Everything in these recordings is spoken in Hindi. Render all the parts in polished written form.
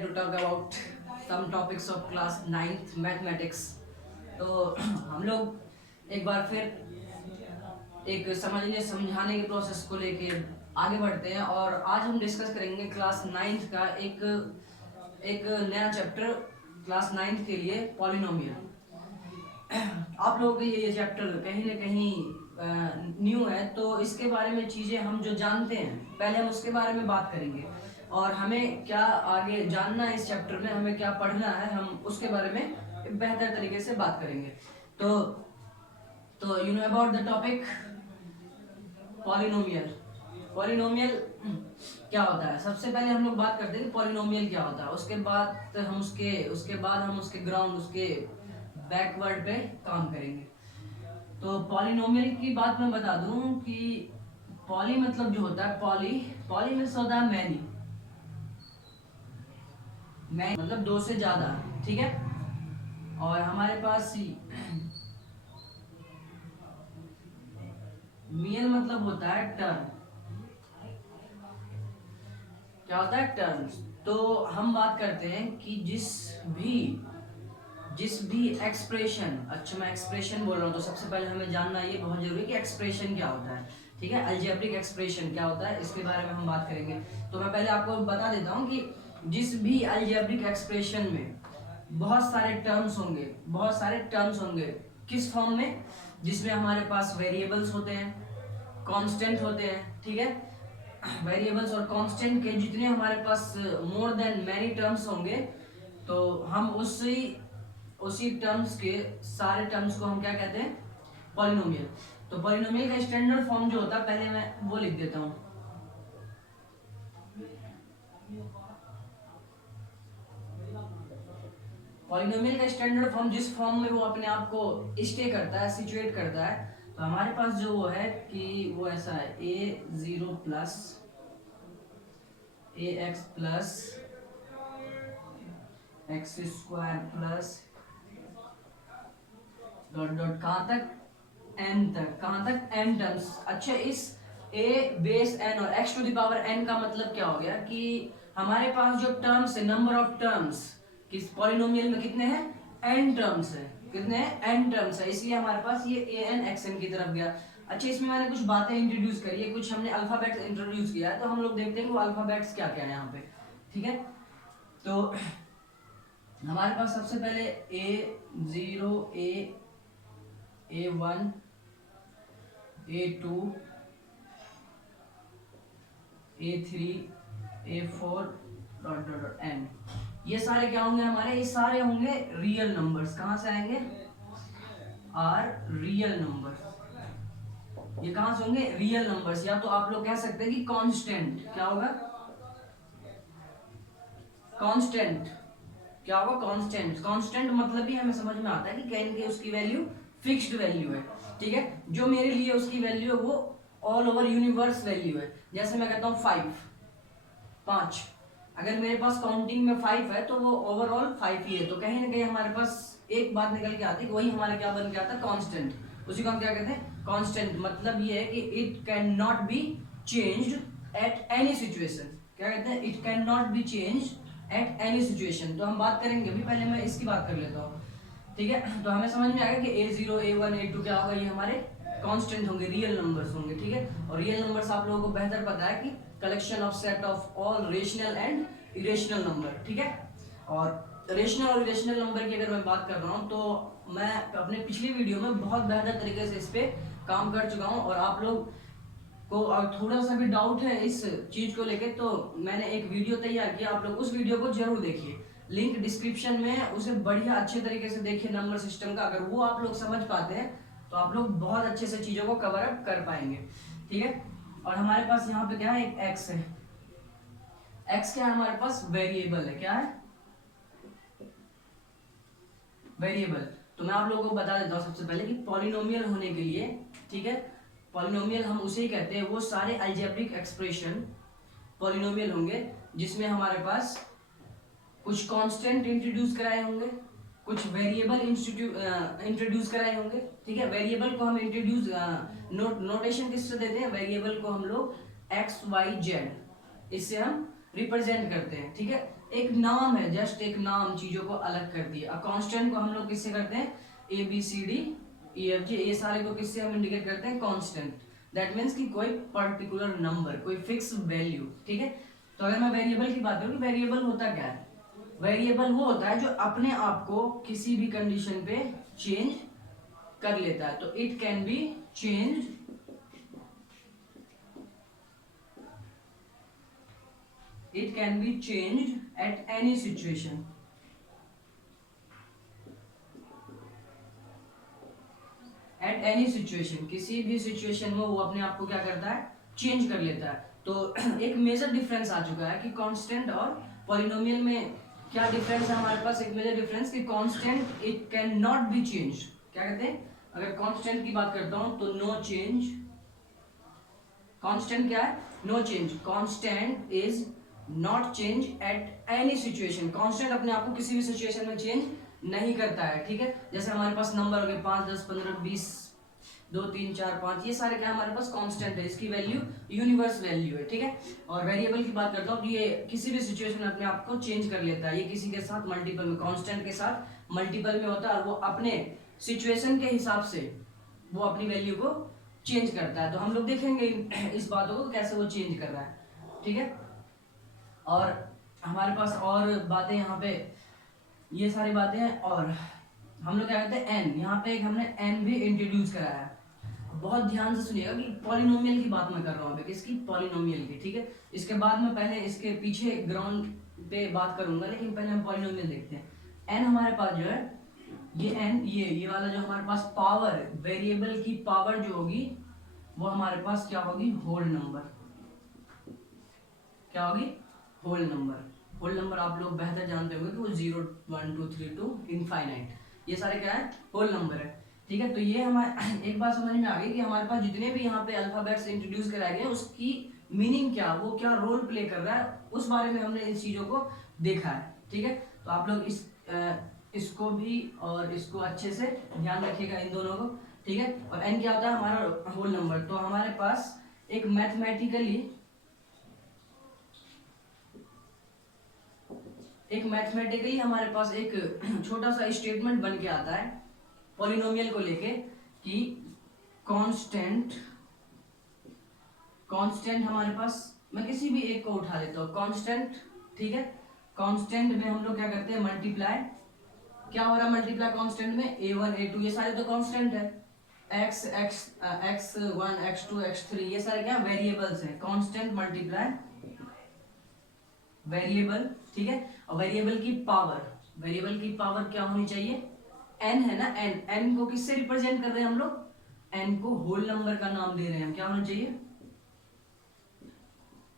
to talk about some topics of class 9th mathematics. तो हम लोग एक बार फिर एक समझने समझाने के प्रोसेस को लेके आगे बढ़ते हैं और आज हम डिस्कस करेंगे क्लास 9th का एक नया चैप्टर क्लास 9th के लिए पॉलिनोमियल। आप लोगों के लिए ये चैप्टर कहीं ना कहीं न्यू है, तो इसके बारे में चीज़ें हम जो जानते हैं पहले हम उसके बारे में बात करेंगे और हमें क्या आगे जानना है इस चैप्टर में, हमें क्या पढ़ना है, हम उसके बारे में बेहतर तरीके से बात करेंगे। तो you know about the topic polynomial. Polynomial क्या होता है, सबसे पहले हम लोग बात करते हैं कि पॉलिनोमियल क्या होता है, उसके बाद हम उसके ग्राउंड, उसके बैकवर्ड पे काम करेंगे। तो पॉलिनोमियल की बात मैं बता दूं कि पॉली मतलब जो होता है, पॉली मीन्स होता है मैनी मतलब दो से ज्यादा, ठीक है। और हमारे पास मियल मतलब होता है टर्म। क्या होता है? टर्म्स। तो हम बात करते हैं कि जिस भी एक्सप्रेशन, अच्छा मैं एक्सप्रेशन बोल रहा हूँ तो सबसे पहले हमें जानना ये बहुत जरूरी है कि एक्सप्रेशन क्या होता है, ठीक है। अलजेब्रिक एक्सप्रेशन क्या होता है, इसके बारे में हम बात करेंगे। तो मैं पहले आपको बता देता हूँ कि जिस भी अलजेब्रिक एक्सप्रेशन में बहुत सारे टर्म्स होंगे, किस फॉर्म में? जिसमें हमारे पास वेरिएबल्स होते हैं, कांस्टेंट होते हैं, ठीक है। वेरिएबल्स और कांस्टेंट के जितने हमारे पास मोर देन मैनी टर्म्स होंगे, तो हम उसी टर्म्स के सारे टर्म्स को हम क्या कहते हैं? पॉलिनोमियल। तो पॉलिनोमियल का स्टैंडर्ड फॉर्म जो होता है, पहले मैं वो लिख देता हूँ। पॉलिनोमियल का स्टैंडर्ड फॉर्म जिस फॉर्म में वो अपने आप को स्टे करता है, सिचुएट करता है, तो हमारे पास जो वो है कि वो ऐसा है a0 plus ax plus x square plus dot dot कहाँ तक? n तक। कहाँ तक? n terms. अच्छा, इस a बेस n और x to the power n का मतलब क्या हो गया कि हमारे पास जो टर्म्स है, नंबर ऑफ टर्म्स किस पॉलिनोमियल में कितने हैं? n टर्म्स है। कितने हैं? n टर्म्स है, इसलिए हमारे पास ये an xn की तरफ गया। अच्छा, इसमें मैंने कुछ बातें इंट्रोड्यूस करी है, कुछ हमने अल्फाबेट्स इंट्रोड्यूस किया है, तो हम लोग देखते हैं कि वो अल्फाबेट्स क्या क्या है यहाँ पे, ठीक है। तो हमारे पास सबसे पहले a0 a1 a2 a3 a4 dot dot dot n, ये सारे क्या होंगे हमारे? ये सारे होंगे रियल नंबर्स। कहाँ से आएंगे? R real numbers. ये कहाँ से होंगे? Real numbers. या तो आप लोग कह सकते हैं कि कांस्टेंट। क्या होगा? कांस्टेंट। क्या होगा? कांस्टेंट। कांस्टेंट मतलब भी हमें समझ में आता है कि कैन के उसकी वैल्यू फिक्स्ड वैल्यू है, ठीक है। जो मेरे लिए उसकी वैल्यू है वो ऑल ओवर यूनिवर्स वैल्यू है। जैसे मैं कहता हूँ 5, अगर मेरे पास काउंटिंग में 5 है तो वो ओवरऑल 5 ही है। तो कहीं ना कहीं हमारे पास एक बात निकल के आती है कि वही हमारा क्या बन के आता है? कांस्टेंट। उसी को हम क्या कहते हैं? कांस्टेंट। मतलब ये है कि it can not be changed eight any situation. क्या कहते हैं? It can not be changed eight any situation. तो हम बात करेंगे, अभी पहले मैं इसकी बात कर लेता हूँ, ठीक है। तो हमें समझ में आएगा कि a0 a1 a2 क्या होगा? ये हमारे कांस्टेंट होंगे, रियल नंबर्स होंगे, ठीक है। और रियल नंबर्स आप लोगों को बेहतर पता है कि collection of set of all rational and irrational number, ठीक है। और रेशनल और इरेशनल नंबर की अगर मैं बात कर रहा हूँ तो मैं अपने पिछली वीडियो में बहुत बेहतर तरीके से इस पे काम कर चुका हूँ, और आप लोग को थोड़ा सा भी डाउट है इस चीज को लेके तो मैंने एक वीडियो तैयार किया, आप लोग उस वीडियो को जरूर देखिए, लिंक डिस्क्रिप्शन में, उसे बढ़िया अच्छे तरीके से देखिए नंबर सिस्टम का। अगर वो आप लोग समझ पाते हैं तो आप लोग बहुत अच्छे से चीजों को कवर अप कर पाएंगे, ठीक है। और हमारे पास यहाँ पे क्या है? एक x है। x क्या है हमारे पास? वेरिएबल है। क्या है? वेरिएबल। तो मैं आप लोगों को बता देता हूँ सबसे पहले कि पॉलिनोमियल होने के लिए, ठीक है, पॉलिनोमियल हम उसे ही कहते हैं, वो सारे अलजेब्रिक एक्सप्रेशन पॉलिनोमियल होंगे जिसमें हमारे पास कुछ कांस्टेंट इंट्रोड्यूस कराए होंगे, कुछ वेरिएबल इंट्रोड्यूस कराए होंगे, ठीक है। वेरिएबल को हम इंट्रोड्यूस नोटेशन किससे देते हैं? वेरिएबल को हम लोग x y z इससे हम रिप्रेजेंट करते हैं, ठीक है। एक नाम है, जस्ट एक नाम चीजों को अलग कर दिया। कांस्टेंट को हम लोग किससे करते हैं, A B C D E F G, ये सारे को किससे हम इंडिकेट करते हैं, कांस्टेंट। दैट मीन्स कि कोई पर्टिकुलर नंबर, कोई फिक्स वैल्यू, ठीक है। तो अगर मैं वेरिएबल की बात करूँ, वेरिएबल होता क्या है, वेरिएबल वो होता है जो अपने आप को किसी भी कंडीशन पे चेंज कर लेता है। तो it can be change, it can be changed at any situation, at any situation, किसी भी सिचुएशन में वो अपने आप को क्या करता है, चेंज कर लेता है। तो एक मेजर डिफरेंस आ चुका है कि कांस्टेंट और पॉलिनोमियल में क्या डिफरेंस है हमारे पास, एक मेजर डिफरेंस कि constant it can not be change. क्या कहते हैं, अगर कांस्टेंट की बात करता हूं तो नो चेंज, कांस्टेंट क्या है, no change, constant is not change at any situation. Constant अपने आप को किसी भी सिचुएशन में चेंज नहीं करता है, ठीक है। जैसे हमारे पास नंबर हो गए 5 10 15 20 2 3 4 5, ये सारे क्या हमारे पास कांस्टेंट है, इसकी वैल्यू यूनिवर्स वैल्यू है, ठीक है। और वेरिएबल की बात करता हूँ तो ये किसी भी सिचुएशन में अपने आप को चेंज कर लेता है, ये किसी के साथ मल्टीपल में, कांस्टेंट के साथ मल्टीपल में होता है और वो अपने सिचुएशन के हिसाब से वो अपनी वैल्यू को चेंज करता है। तो हम लोग देखेंगे इस बातों को कैसे वो चेंज कर रहा है, ठीक है। और हमारे पास और बातें यहाँ पे, ये सारी बातें हैं। और हम लोग क्या कहते हैं, एन, यहाँ पे एक हमने एन भी इंट्रोड्यूस कराया है। बहुत ध्यान से सुनिएगा कि पॉलिनोमियल की बात मैं कर रहा हूँ, किसकी, पॉलिनोमियल की, ठीक है। इसके बाद में पहले इसके पीछे ग्राउंड पे बात करूंगा, लेकिन पहले हम पॉलिनोमियल देखते हैं। एन हमारे पास जो है, ये एन, ये वाला जो हमारे पास पावर, वेरिएबल की पावर जो होगी वो हमारे पास क्या होगी, होल नंबर। क्या होगी, होल नंबर। होल नंबर आप लोग बेहतर जानते होंगे कि वो 0 1 2 3 टू इनफाइनाइट, ये सारे क्या है, होल नंबर है, ठीक है। तो ये हमारे एक बात समझ में आ गई कि हमारे पास जितने भी यहाँ पे अल्फाबेट्स इंट्रोड्यूस कराए गए उसकी मीनिंग क्या, वो क्या रोल प्ले कर रहा है, उस बारे में हमने इन चीजों को देखा है, ठीक है। तो आप लोग इसको भी और इसको अच्छे से ध्यान रखिएगा, इन दोनों को, ठीक है। और एन क्या होता है, हमारा होल नंबर। तो हमारे पास एक मैथमेटिकली हमारे पास एक छोटा सा स्टेटमेंट बन के आता है पॉलिनोमियल को लेके कि कांस्टेंट हमारे पास, मैं किसी भी एक को उठा लेता हूँ, कांस्टेंट, ठीक है। कांस्टेंट में हम लोग क्या करते हैं, मल्टीप्लाई, क्या हो रहा है मल्टीप्लाई कांस्टेंट में, a1 a2, ये सारे तो कांस्टेंट है, x1 x2 x3, ये सारे क्या वेरिएबल्स हैं। कांस्टेंट मल्टीप्लाई वेरिएबल, ठीक है। और वेरिएबल की पावर क्या होनी चाहिए, n है ना, n को किससे रिप्रेजेंट कर रहे हैं हम लोग, n को होल नंबर का नाम दे रहे हैं, क्या होना चाहिए,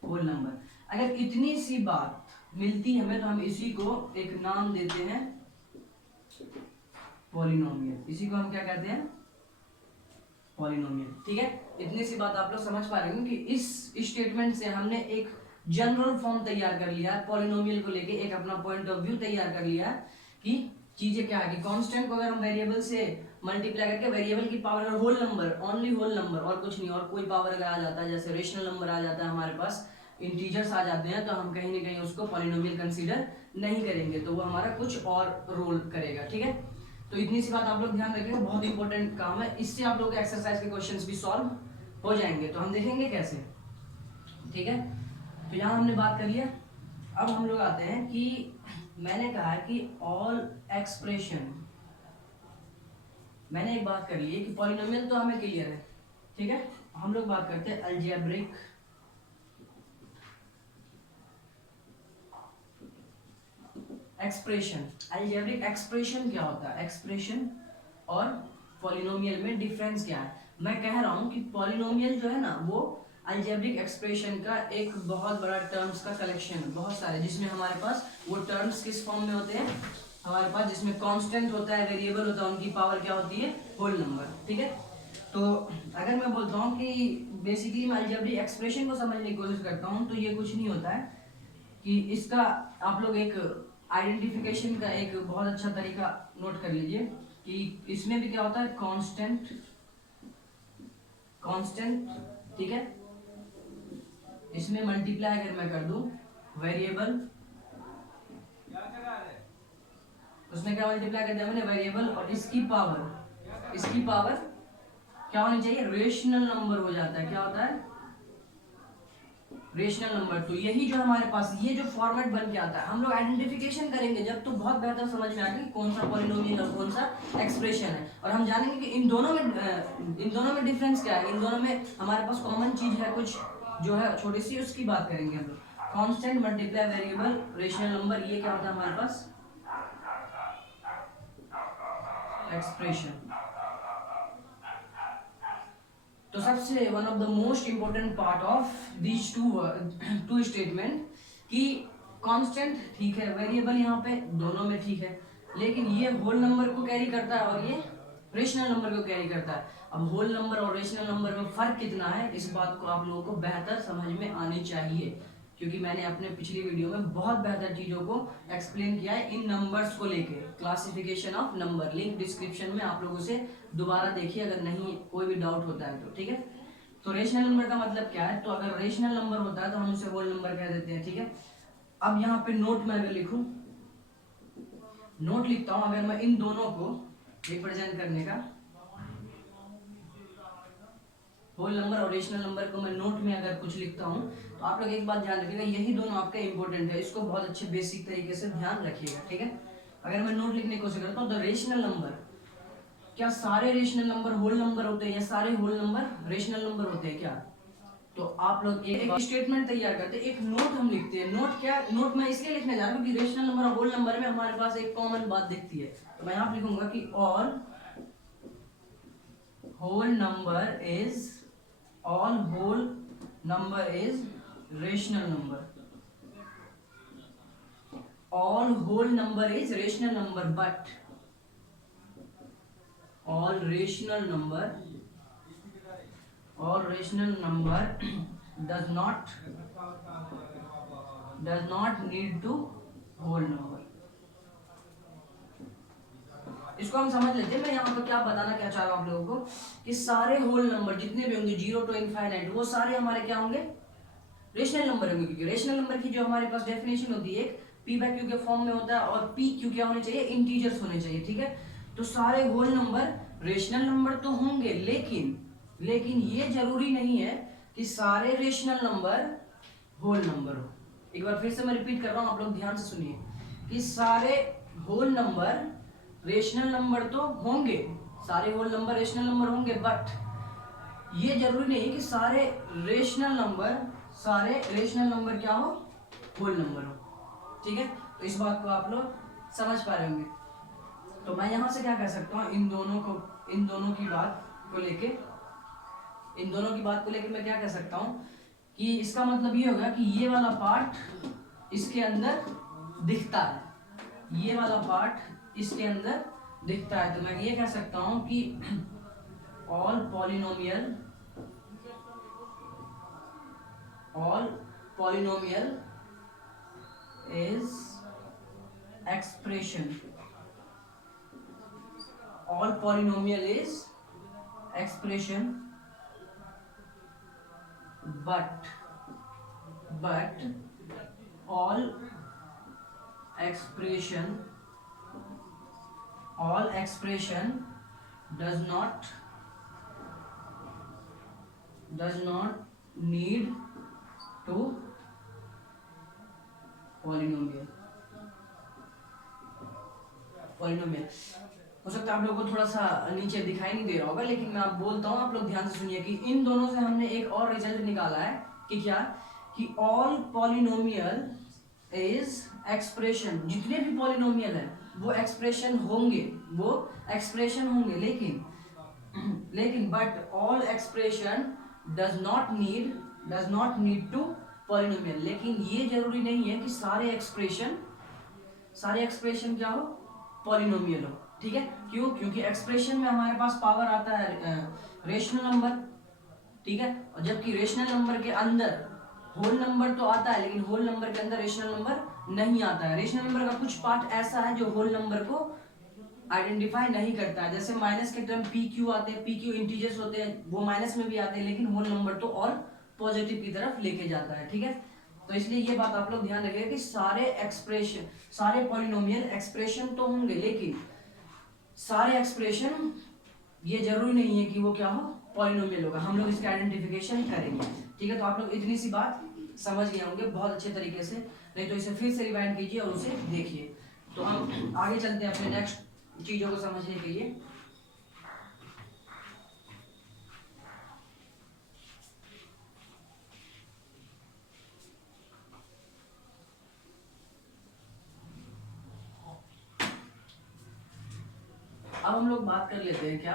होल नंबर। अगर इतनी सी बात मिलती है हमें तो हम इसी को एक नाम देते हैं पॉलिनोमियल। इसी को हम क्या कहते हैं, पॉलिनोमियल, ठीक है। इतनी सी बात आप लोग समझ पा रहे हो कि इस स्टेटमेंट से हमने एक जनरल फॉर्म तैयार कर लिया पॉलिनोमियल को लेके, एक अपना पॉइंट ऑफ व्यू तैयार कर लिया कि चीजें क्या है कि कांस्टेंट को अगर हम वेरिएबल से मल्टीप्लाई करके, वेरिएबल की पावर और whole number, only whole number और कुछ नहीं, और कोई पावर अगर आ जाता है, जैसे रेशनल नंबर आ जाता है हमारे पास, इंटीजर्स आ जाते हैं, तो हम कहीं ना कहीं उसको पॉलिनोमियल कंसीडर नहीं करेंगे, तो वो हमारा कुछ और रोल करेगा, ठीक है। तो इतनी सी बात आप लोग ध्यान रखेंगे, बहुत इंपॉर्टेंट काम है, इससे आप लोग एक्सरसाइज के क्वेश्चंस भी सॉल्व हो जाएंगे। तो हम देखेंगे कैसे, ठीक है। तो यहाँ हमने बात कर लिया। अब हम लोग आते हैं कि मैंने कहा कि ऑल एक्सप्रेशन, मैंने एक बात कर ली है कि पॉलिनोमियल तो हमें क्लियर है, ठीक है। हम लोग बात करते हैं अलजेब्रिक एक्सप्रेशन। अलजेब्रिक एक्सप्रेशन क्या होता है, एक्सप्रेशन और पॉलिनोमियल में डिफरेंस क्या है। मैं कह रहा हूं कि पॉलिनोमियल जो है ना, वो अलजेब्रिक एक्सप्रेशन का एक बहुत बड़ा टर्म्स का कलेक्शन है, बहुत सारे, जिसमें हमारे पास वो टर्म्स किस फॉर्म में होते हैं हमारे पास, जिसमें कांस्टेंट होता है, वेरिएबल होता है, उनकी पावर क्या होती है, होल नंबर, ठीक है। तो अगर मैं बोलता हूँ कि बेसिकली मैं अलजेब्रिक एक्सप्रेशन को समझने की कोशिश करता हूँ, तो ये कुछ नहीं होता है कि इसका आप लोग एक आइडेंटिफिकेशन का एक बहुत अच्छा तरीका नोट कर लीजिए कि इसमें भी क्या होता है, कांस्टेंट, ठीक है। इसमें मल्टीप्लाई अगर मैं कर दूं वेरिएबल उसमें क्या मल्टीप्लाई कर दिया मैंने, वेरिएबल, और इसकी पावर क्या होनी चाहिए, रेशनल नंबर हो जाता है। क्या होता है, रेशनल नंबर। तो यही जो हमारे पास ये जो फॉर्मेट बन के आता है, हम लोग आइडेंटिफिकेशन करेंगे जब, तो बहुत बेहतर समझ में आएगा कि कौन सा पॉलिनोमियल और कौन सा एक्सप्रेशन है। और हम जानेंगे कि इन दोनों में डिफरेंस क्या है, इन दोनों में हमारे पास कॉमन चीज है कुछ जो है छोटी सी, उसकी बात करेंगे हम लोग। Constant, multiply, variable, rational number, ये क्या होता है हमारे पास, एक्सप्रेशन। तो सबसे one of the most important part of these two statement कि कांस्टेंट ठीक है, वेरिएबल यहाँ पे दोनों में ठीक है, लेकिन ये होल नंबर को कैरी करता है और ये रेशनल नंबर को कैरी करता है। अब होल नंबर और रेशनल नंबर में फर्क कितना है, इस बात को आप लोगों को बेहतर समझ में आनी चाहिए, क्योंकि मैंने अपने पिछली वीडियो में बहुत बेहतर चीजों को एक्सप्लेन किया है इन नंबर्स को लेके। Classification of number, link description में आप लोगों से दोबारा देखिए अगर नहीं कोई भी डाउट होता है तो, ठीक है। तो रेशनल नंबर का मतलब क्या है, तो अगर रेशनल नंबर होता है तो हम उसे होल नंबर कह देते हैं, ठीक है। अब यहाँ पे नोट में अगर लिखूं, नोट लिखता हूं, अगर मैं इन दोनों को रिप्रेजेंट करने का, होल नंबर और रेशनल नंबर को मैं नोट में अगर कुछ लिखता हूं, तो आप लोग एक बात ध्यान रखिएगा, यही दोनों आपके इंपॉर्टेंट है, इसको बहुत अच्छे बेसिक तरीके से ध्यान रखिएगा, ठीक है। अगर मैं नोट लिखने की कोशिश करता हूँ, द रेशनल नंबर, क्या सारे रेशनल नंबर होल नंबर होते हैं या सारे होल नंबर रेशनल नंबर होते हैं क्या? तो आप लोग एक स्टेटमेंट तैयार करते हैं, एक नोट हम लिखते हैं। नोट क्या, नोट मैं इसलिए लिखने जा रहा हूँ कि रेशनल नंबर और होल नंबर में हमारे पास एक कॉमन बात दिखती है। तो मैं यहाँ लिखूंगा कि all whole number is rational number, all whole number is rational number, but all rational number does not need to whole number। इसको हम समझ लेते हैं। मैं यहाँ पर क्या बताना क्या चाह रहा हूँ आप लोगों को कि सारे होल नंबर जितने भी होंगे 0 to इनफाइनाइट, वो सारे हमारे क्या होंगे, रेशनल नंबर होंगे, क्योंकि रेशनल नंबर की जो हमारे पास डेफिनेशन होती है, पी बाय क्यू के फॉर्म में होता है, और पी क्यू क्या होने चाहिए, इंटीजर्स होने चाहिए, ठीक है। तो सारे होल नंबर रेशनल नंबर तो होंगे, लेकिन ये जरूरी नहीं है कि सारे रेशनल नंबर होल नंबर हो। एक बार फिर से मैं रिपीट कर रहा हूं, आप लोग ध्यान से सुनिए कि सारे होल नंबर रेशनल नंबर तो होंगे, सारे होल नंबर रेशनल नंबर होंगे, बट ये जरूरी नहीं है कि सारे रेशनल नंबर क्या हो, होल नंबर हो, ठीक है। तो इस बात को आप लोग समझ पा रहे होंगे। तो मैं यहां से क्या कह सकता हूं, इन दोनों की बात को लेके मैं क्या कह सकता हूं कि इसका मतलब ये होगा कि ये वाला पार्ट इसके अंदर दिखता है, ये वाला पार्ट इसके अंदर दिखता है। तो मैं ये कह सकता हूं कि all polynomial is expression, all polynomial is expression, but all expression does not need to polynomial हो सकता है आप लोगों को थोड़ा सा नीचे दिखाई नहीं दे रहा होगा, लेकिन मैं आप बोलता हूं, आप लोग ध्यान से सुनिए कि इन दोनों से हमने एक और रिजल्ट निकाला है कि क्या, कि ऑल पॉलिनोमियल इज एक्सप्रेशन, जितने भी पॉलिनोमियल है वो एक्सप्रेशन होंगे, लेकिन but all expression does not need to polynomial, लेकिन ये जरूरी नहीं है कि सारे एक्सप्रेशन क्या हो, पॉलिनोमियल हो, ठीक है। क्यों, क्योंकि एक्सप्रेशन में हमारे पास पावर आता है रेशनल नंबर, ठीक है, और जबकि रेशनल नंबर के अंदर होल नंबर तो आता है, लेकिन होल नंबर के अंदर रेशनल नंबर नहीं आता है। रेशनल नंबर का कुछ पार्ट ऐसा है जो होल नंबर को आइडेंटिफाई नहीं करता है, जैसे माइनस के टर्म पी क्यू आते हैं, पी क्यू इंटीजर्स होते हैं, वो माइनस में भी आते हैं, लेकिन होल नंबर तो और पॉजिटिव की तरफ लेके जाता है, ठीक है। तो इसलिए ये बात आप लोग ध्यान रखिएगा कि सारे एक्सप्रेशन, सारे पॉलिनोमियल एक्सप्रेशन तो होंगे, लेकिन सारे एक्सप्रेशन ये जरूरी नहीं है कि वो क्या हो, पॉलिनोमियल होगा। हम लोग इसका आइडेंटिफिकेशन करेंगे, ठीक है। तो आप लोग इतनी सी बात समझ गए होंगे बहुत अच्छे तरीके से, नहीं तो इसे फिर से रिवाइंड कीजिए और उसे देखिए। तो हम आगे चलते हैं अपने नेक्स्ट चीजों को समझने के लिए। अब हम लोग बात कर लेते हैं क्या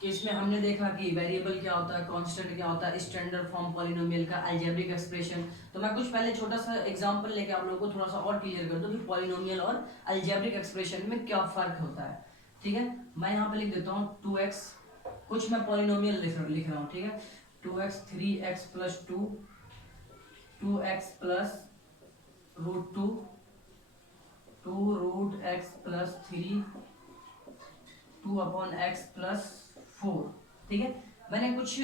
कि इसमें हमने देखा कि वेरिएबल क्या होता है, कांस्टेंट क्या होता है, स्टैंडर्ड फॉर्म पॉलिनोमियल का, अलजेब्रिक एक्सप्रेशन। तो मैं कुछ पहले छोटा सा एग्जांपल लेके आप लोगों को थोड़ा सा और क्लियर कर दूं कि पॉलिनोमियल और अलजेब्रिक एक्सप्रेशन में क्या फर्क होता है, ठीक है। मैं यहाँ पे लिख देता हूँ 2x, कुछ मैं पॉलिनोमियल लिख रहा हूँ, ठीक है। 2x 3x plus 2, 2x plus root 2, 2 root x plus 3, 2 upon x plus 4, ठीक है। मैंने कुछ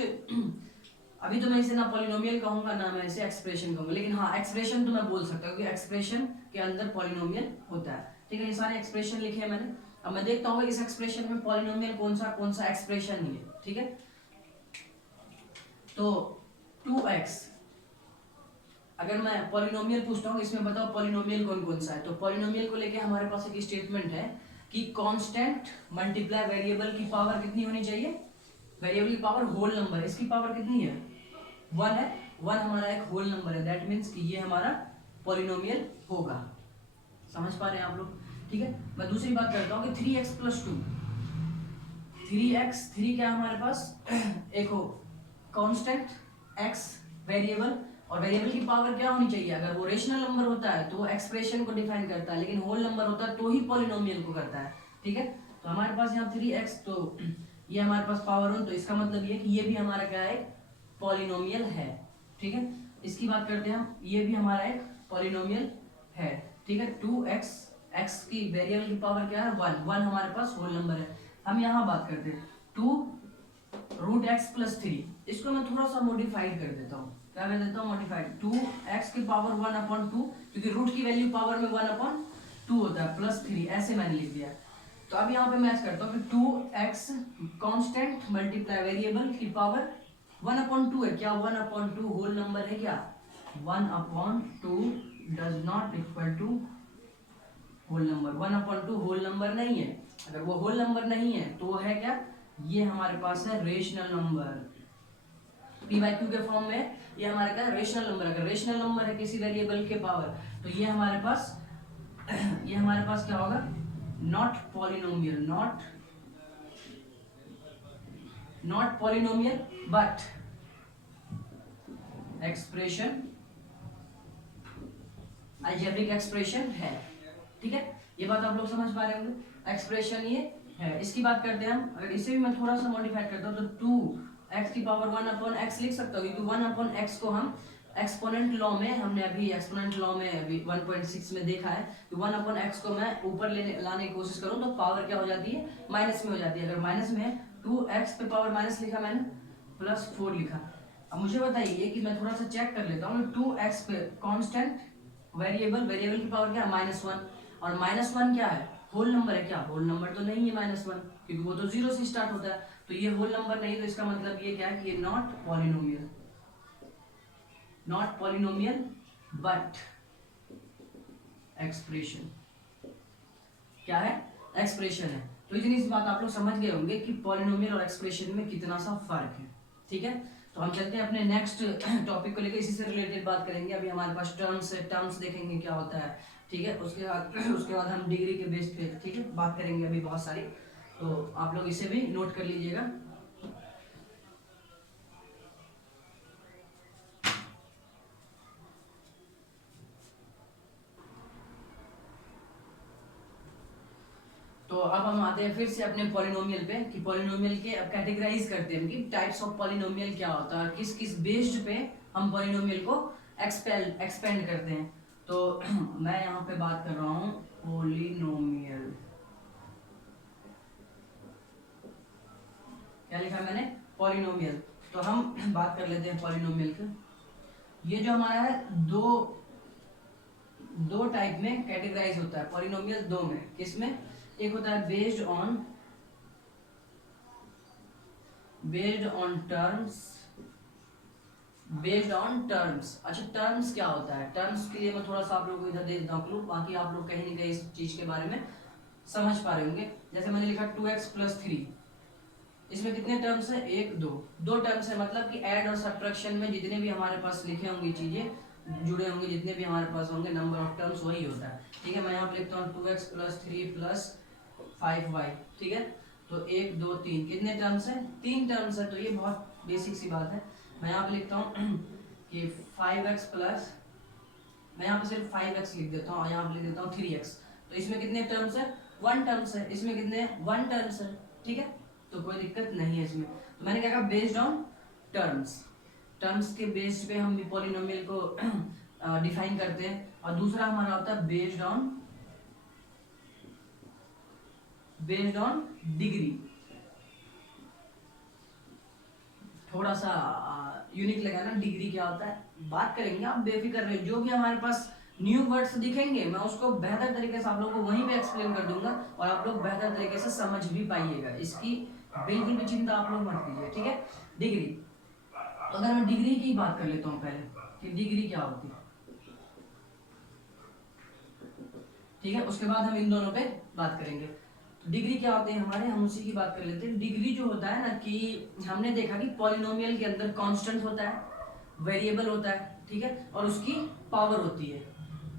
अभी तो मैं इसे ना पॉलिनोमियल कहूंगा ना मैं इसे एक्सप्रेशन कहूंगा, लेकिन हाँ एक्सप्रेशन तो मैं बोल सकता हूँ क्योंकि एक्सप्रेशन के अंदर पॉलिनोमियल होता है, ठीक है। ये सारे एक्सप्रेशन लिखे हैं मैंने। अब मैं देखता हूँ इस एक्सप्रेशन में पॉलिनोमियल कौन सा एक्सप्रेशन ही है, ठीक है। तो 2x, अगर मैं पॉलिनोमियल पूछता हूँ इसमें बताओ पॉलिनोमियल कौन सा है, तो पॉलिनोमियल को लेके हमारे पास एक स्टेटमेंट है कि कांस्टेंट मल्टीप्लाई वेरिएबल की पावर कितनी होनी चाहिए, वेरिएबल की पावर होल नंबर, इसकी पावर कितनी है 1 है, 1 हमारा एक होल नंबर है, दैट मीन्स कि ये हमारा पॉलिनोमियल होगा। समझ पा रहे हैं आप लोग, ठीक है। मैं दूसरी बात करता हूँ कि 3x प्लस 2, 3x 3 क्या है हमारे पास एक हो कांस्टेंट, x वेरिएबल, और वेरिएबल की पावर क्या होनी चाहिए, अगर वो रेशनल नंबर होता है तो वो एक्सप्रेशन को डिफाइन करता है, लेकिन होल नंबर होता है तो ही पॉलिनोमियल को करता है, ठीक है। तो हमारे पास यहाँ 3x, तो ये हमारे पास पावर 1, तो इसका मतलब ये कि ये भी हमारा क्या है, पॉलिनोमियल है, ठीक है। इसकी बात करते हैं हम, ये भी हमारा एक पॉलिनोमियल है, ठीक है। 2x, x की वेरिएबल की पावर क्या है 1, 1 हमारे पास होल नंबर है। हम यहाँ बात करते हैं 2 रूट एक्स प्लस 3, इसको मैं थोड़ा सा मॉडिफाइड कर देता हूँ, क्या कर देता हूँ मॉडिफाइड, 2x की पावर 1/2, क्योंकि रूट की वैल्यू पावर में 1/2 होता है, प्लस 3, ऐसे मैंने लिख दिया। तो अब यहाँ पे मैच करता हूँ कि 2x कांस्टेंट मल्टीप्लाई वेरिएबल की पावर 1/2 है, क्या 1/2 होल नंबर है क्या, 1/2 does not equal to whole number, 1/2 whole number नहीं है। अगर वो होल नंबर नहीं है तो वो है क्या, ये हमारे पास है rational number, P by Q के फॉर्म में ये हमारा क्या रेशनल नंबर। अगर रेशनल नंबर है किसी वेरिएबल के पावर, तो ये हमारे पास क्या होगा, not polynomial, not polynomial but expression, algebraic expression है, ठीक है। ये बात आप लोग समझ पा रहे होंगे, एक्सप्रेशन ये है। इसकी बात करते हैं हम, अगर इसे भी मैं थोड़ा सा मॉडिफाई करता हूँ तो 2x की पावर 1/x लिख सकता हूँ, क्योंकि 1/x को हम एक्सपोनेंट लॉ में, हमने अभी एक्सपोनेंट लॉ में अभी 1.6 में देखा है कि 1/x को मैं ऊपर लाने की कोशिश करूँ तो पावर क्या हो जाती है, माइनस में हो जाती है। अगर माइनस में है 2x पे पावर माइनस लिखा मैंने, प्लस 4 लिखा। अब मुझे बताइए कि मैं थोड़ा सा चेक कर लेता हूँ, 2x पे कांस्टेंट वेरिएबल की पावर क्या है -1, और -1 क्या है होल नंबर है, क्या होल नंबर तो नहीं है -1, क्योंकि वो तो 0 से स्टार्ट होता है, तो ये होल नंबर नहीं, तो इसका मतलब ये क्या है कि ये नॉट पॉलिनोमियल बट एक्सप्रेशन, क्या है एक्सप्रेशन है। तो इतनी सी बात आप लोग समझ गए होंगे कि पॉलिनोमियल और एक्सप्रेशन में कितना सा फर्क है, ठीक है। तो हम चलते हैं अपने नेक्स्ट टॉपिक को लेकर, इसी से रिलेटेड बात करेंगे। अभी हमारे पास टर्म्स देखेंगे क्या होता है, ठीक है। उसके बाद हम डिग्री के बेस पे, ठीक है, बात करेंगे अभी बहुत सारी, तो आप लोग इसे भी नोट कर लीजिएगा। तो अब हम आते हैं फिर से अपने पॉलिनोमियल पे, कि पॉलिनोमियल के अब कैटेगराइज करते हैं कि टाइप्स ऑफ पॉलिनोमियल क्या होता है, किस किस बेस्ड पे हम पॉलिनोमियल को एक्सपेंड करते हैं। तो मैं यहाँ पे बात कर रहा हूँ पॉलिनोमियल, क्या लिखा मैंने, पॉलिनोमियल। तो हम बात कर लेते हैं पॉलिनोमियल की। ये जो हमारा है दो दो टाइप में कैटेगराइज होता है पॉलिनोमियल, दो में। किसमें? एक होता है based on terms. Based on terms. अच्छा, टर्म्स क्या होता है? टर्म्स के लिए मैं थोड़ा सा आप लोगों को इधर दे देता हूँ क्लू, बाकी आप लोग कहीं ना कहीं इस चीज के बारे में समझ पा रहे होंगे। जैसे मैंने लिखा 2x+3, इसमें कितने टर्म्स है? एक, दो। दो टर्म्स है, मतलब कि ऐड और सब्ट्रैक्शन में जितने भी हमारे पास लिखे होंगे चीजें जुड़े होंगे, जितने भी हमारे पास होंगे नंबर ऑफ टर्म्स, वही होता है। ठीक है, मैं यहाँ पे लिखता हूँ 2x+3+5y। ठीक है, तो 1 2 3 कितने टर्म्स है? 3 टर्म्स है। तो ये बहुत बेसिक सी बात है। मैं यहाँ पे लिखता हूँ कि 5x प्लस, मैं यहाँ पे सिर्फ 5x लिख देता हूँ और यहाँ पे लिख देता हूँ 3x। तो इसमें कितने टर्म्स है? 1 टर्म्स है। इसमें कितने? 1 टर्म्स है। ठीक है, तो कोई दिक्कत नहीं है इसमें। तो मैंने क्या कहा? Based on terms. टर्म्स के बेस पे हम पॉलिनोमियल को डिफाइन करते हैं। और दूसरा हमारा होता है बेस्ड ऑन डिग्री। थोड़ा सा यूनिक लगा ना, डिग्री क्या होता है बात करेंगे, आप बेफिक्र रहिए। जो भी हमारे पास न्यू वर्ड्स दिखेंगे मैं उसको बेहतर तरीके से आप लोगों को वहीं पे एक्सप्लेन कर दूंगा और आप लोग बेहतर तरीके से समझ भी पाइएगा। इसकी बिल्कुल भी चिंता आप लोग मत कीजिए। ठीक है, डिग्री। तो अगर मैं डिग्री की बात कर लेता हूँ पहले कि डिग्री क्या होती है, ठीक है, उसके बाद हम इन दोनों पे बात करेंगे। तो डिग्री क्या होते हैं हमारे, हम उसी की बात कर लेते हैं। डिग्री जो होता है ना, कि हमने देखा कि पॉलिनोमियल के अंदर कांस्टेंट होता है, वेरिएबल होता है, ठीक है, और उसकी पावर होती है।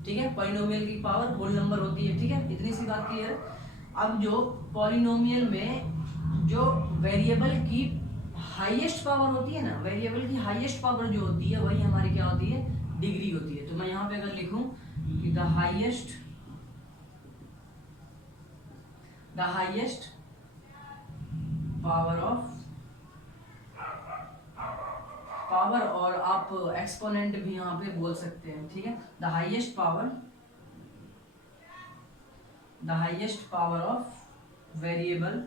ठीक है, पॉलिनोमियल की पावर होल नंबर होती है। ठीक है, इतनी सी बात क्लियर है। अब जो पॉलिनोमियल में जो वेरिएबल की हाईएस्ट पावर होती है ना, वेरिएबल की हाईएस्ट पावर जो होती है वही हमारी क्या होती है? डिग्री होती है। तो मैं यहाँ पे अगर लिखूं कि the highest power of power, और आप एक्सपोनेंट भी यहाँ पे बोल सकते हैं। ठीक है, the highest power of variable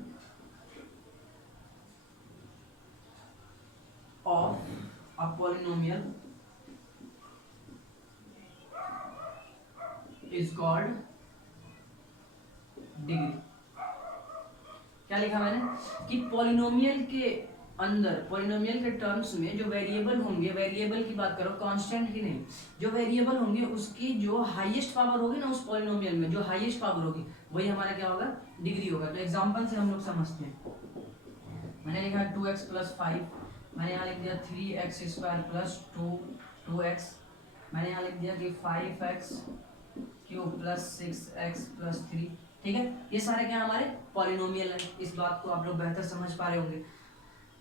of a polynomial is called degree. क्या लिखा मैंने? कि पॉलिनोमियल के अंदर, पॉलिनोमियल के टर्म्स में जो वेरिएबल होंगे, वेरिएबल की बात करो, कांस्टेंट की नहीं, जो वेरिएबल होंगे उसकी जो हाईएस्ट पावर होगी ना, उस पॉलिनोमियल में जो हाईएस्ट पावर होगी वही हमारा क्या होगा? डिग्री होगा। तो एग्जांपल से हम लोग समझते हैं। मैंने लिखा 2x+5, मैंने यहाँ लिख दिया 3x² + 2x, मैंने यहाँ लिख दिया कि 5x³ + 6x+3। ठीक है, ये सारे क्या हमारे पॉलिनोमियल है। इस बात को आप लोग बेहतर समझ पा रहे होंगे।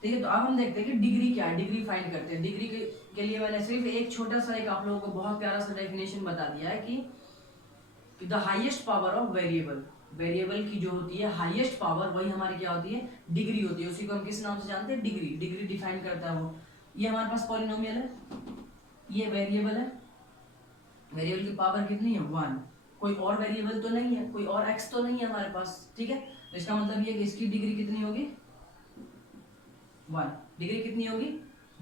ठीक है, तो अब हम देखते हैं कि डिग्री क्या है, डिग्री फाइंड करते हैं। डिग्री के लिए मैंने सिर्फ एक छोटा सा, एक आप लोगों को बहुत प्यारा सा डेफिनेशन बता दिया है कि the highest power of variable, variable की जो होती है हाईएस्ट पावर वही हमारी क्या होती है? डिग्री होती है। उसी को हम किस नाम से जानते हैं? डिग्री। डिग्री डिफाइन करता है वो। ये हमारे पास पॉलिनोमियल है, ये वेरिएबल है, वेरिएबल की पावर कितनी है? 1। कोई और वेरिएबल तो नहीं है, कोई और एक्स तो नहीं है हमारे पास। ठीक है, तो इसका मतलब ये कि इसकी डिग्री कितनी होगी? 1। डिग्री कितनी होगी?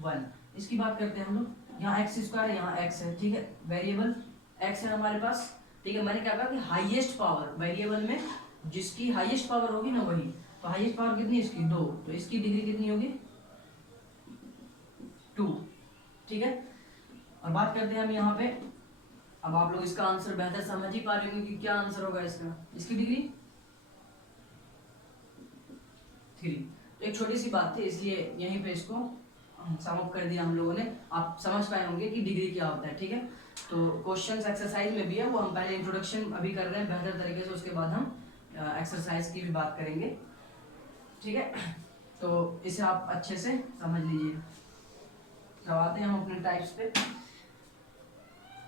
1। इसकी बात करते हैं हम लोग। यहाँ x², यहाँ x है। ठीक है, वेरिएबल x है हमारे पास। ठीक है, मैंने क्या कहा कि हाईएस्ट पावर, वेरिएबल में जिसकी हाईएस्ट पावर होगी ना वही। तो हाईएस्ट पावर कितनी इसकी? 2। तो इसकी डिग्री कितनी होगी? 2। ठीक है, और बात करते हैं हम यहाँ पे। अब आप लोग इसका आंसर बेहतर समझ ही पा रहे होंगे कि क्या आंसर होगा इसका। इसकी डिग्री 3। तो एक छोटी सी बात थी, इसलिए यहीं पे इसको सम अप कर दिया हम लोगों ने। आप समझ पाए होंगे कि डिग्री क्या होता है। ठीक है, तो क्वेश्चंस एक्सरसाइज में भी है, वो हम पहले इंट्रोडक्शन अभी कर रहे हैं बेहतर तरीके से, उसके बाद हम एक्सरसाइज की भी बात करेंगे। ठीक है, तो इसे आप अच्छे से समझ लीजिए। तो आते हैं हम अपने टाइप्स पे